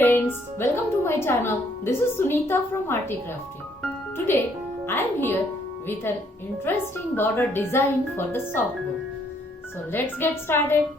friends, welcome to my channel. This is Sunita from ARTY KRAFTY. Today I am here with an interesting border design for the softboard. So let's get started.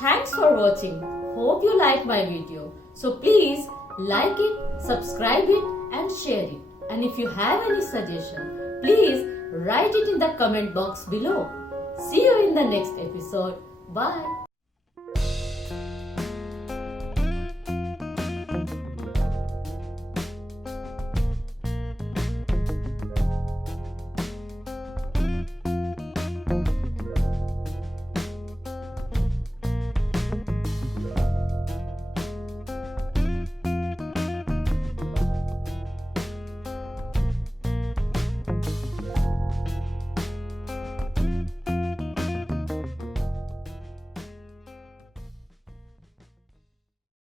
Thanks for watching. Hope you like my video. So please like it, subscribe it and share it. And if you have any suggestion, please write it in the comment box below. See you in the next episode. Bye.